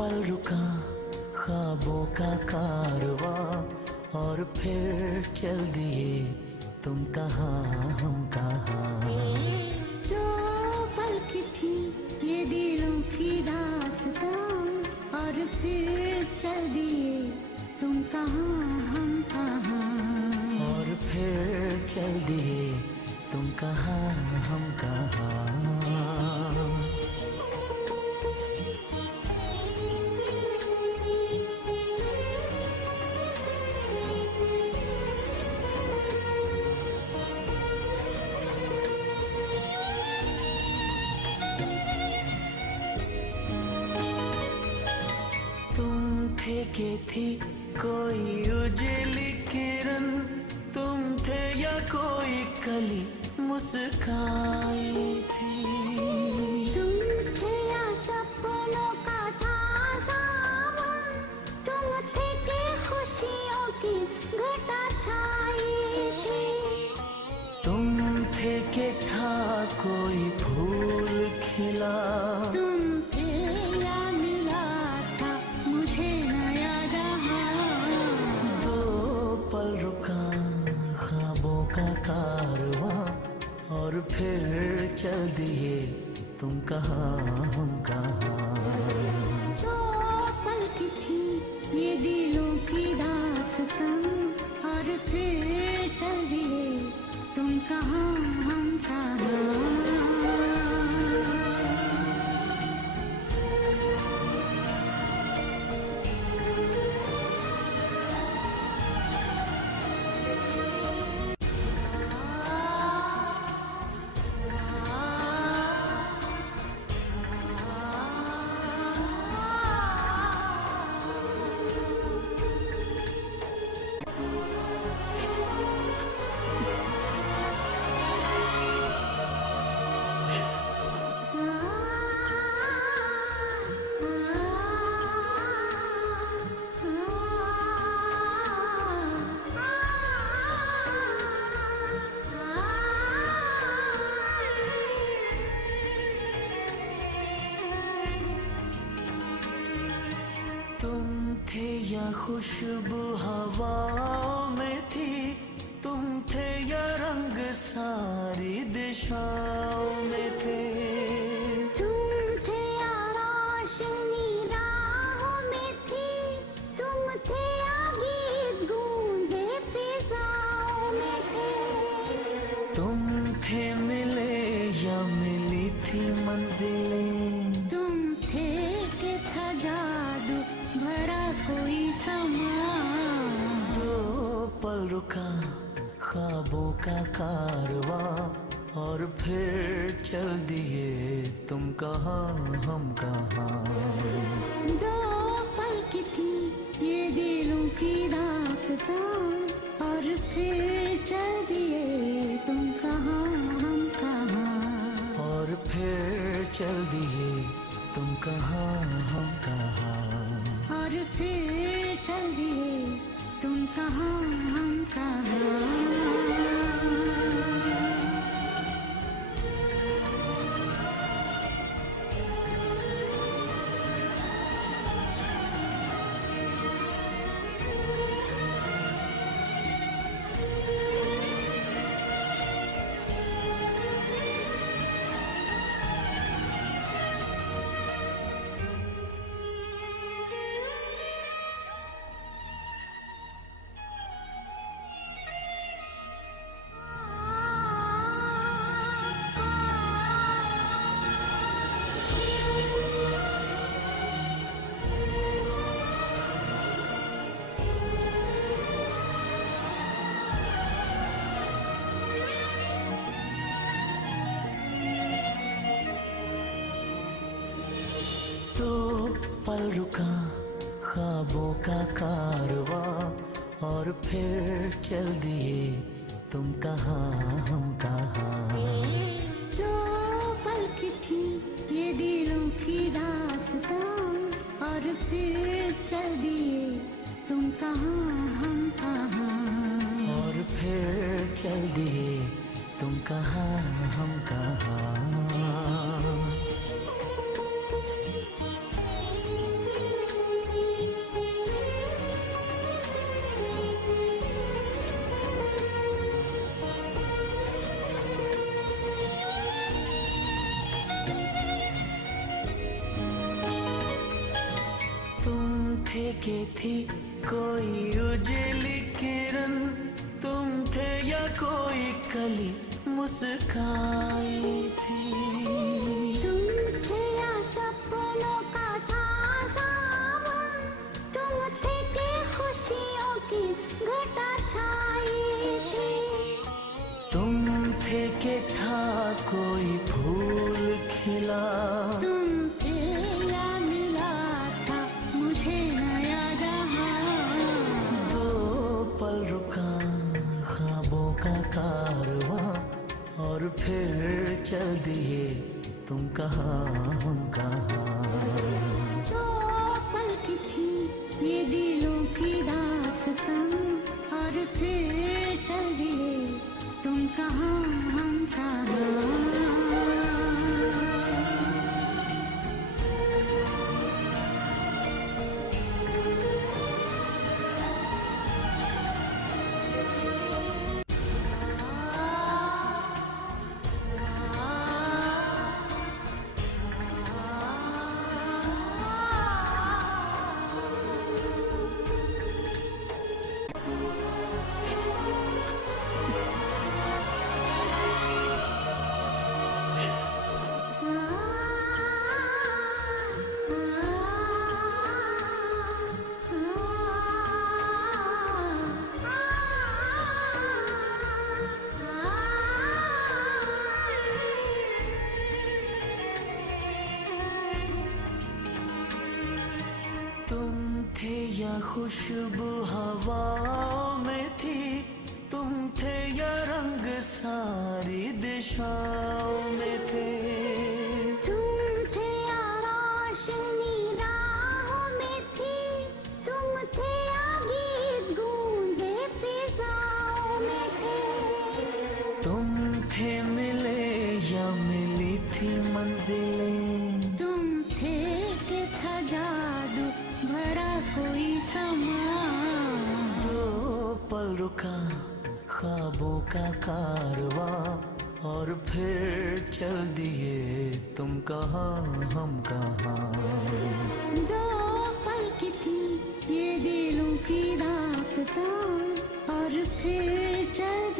पल रुका ख्वाबों का कारवां और फिर चल दिए तुम कहाँ हम कहाँ। दो पल की थी ये दिलों की दास्तां और फिर चल दिए तुम कहाँ हम कहाँ। और फिर चल दिए तुम कहाँ हम कहाँ। तुम थे कि थी कोई उजली किरण, तुम थे या कोई कली मुस्काई थी। तुम थे या सपनों का था सावन, तुम थे कि खुशियों की घटा छाई थी। तुम थे कि था कोई फूल खिला, तुम थे या मिला था मुझे नया जहां। दो पल रुका ख्वाबों का कारवां और फिर चल दिए तुम कहाँ हम कहाँ। दो पल की थी ये दिलों की दास्तां और फिर चल दिए तुम कहाँ हम कहाँ। तुम थे या खुशबू हवाओं में थी, तुम थे या रंग सारी दिशाओं में थे। तुम थे या रोशनी राहों में थी, तुम थे या गीत गूंजे फिजाओं में थे। तुम थे मिले या मिली थी मंजिलें, तुम थे कि था जादू भरा कोई समा। दो पल रुका ख्वाबों का कारवां और फिर चल दिए तुम कहाँ हम कहाँ। दो पल की थी ये दिलों की दास्तां और फिर चल दिए तुम कहाँ हम कहाँ। और फिर चल दिए तुम कहाँ हम कहाँ। और फिर चल दिए तुम कहाँ हम कहाँ। तो पल रुका ख्वाबों का कारवां और फिर चल दिए तुम कहाँ हम कहाँ। दो पल की थी ये दिलों की दास्तां और फिर चल दिए तुम कहाँ हम कहाँ। और फिर चल दिए तुम कहाँ हम कहाँ। के थी कोई उजली किरण, तुम थे या कोई कली मुस्काई थी। तुम थे या सपनों का था सावन, तुम थे कि खुशियों की घटा छाई थी। तुम थे कि था कोई फूल खिला, तुम थे या मिला था मुझे नया जहां। दो पल रुका ख्वाबों का कारवां, और फिर चल दिए तुम कहाँ हम कहाँ। दो पल की थी ये दिलों की दास्तां, और फिर चल दिए तुम कहाँ हम कहाँ। तुम थे या खुशबू हवाओं में थी, तुम थे या रंग सारी दिशाओं में थे। तुम थे या रोशनी राहों में थी, तुम थे या गीत गूंजे फिजाओं में थे। तुम थे मिले या मिली थी मंजिलें, तुम थे कि था जादू भरा कोई समा। दो पल रुका ख्वाबों का कारवां, और फिर चल दिए तुम कहाँ हम कहाँ। दो पल की थी ये दिलों की दास्तां, और फिर चल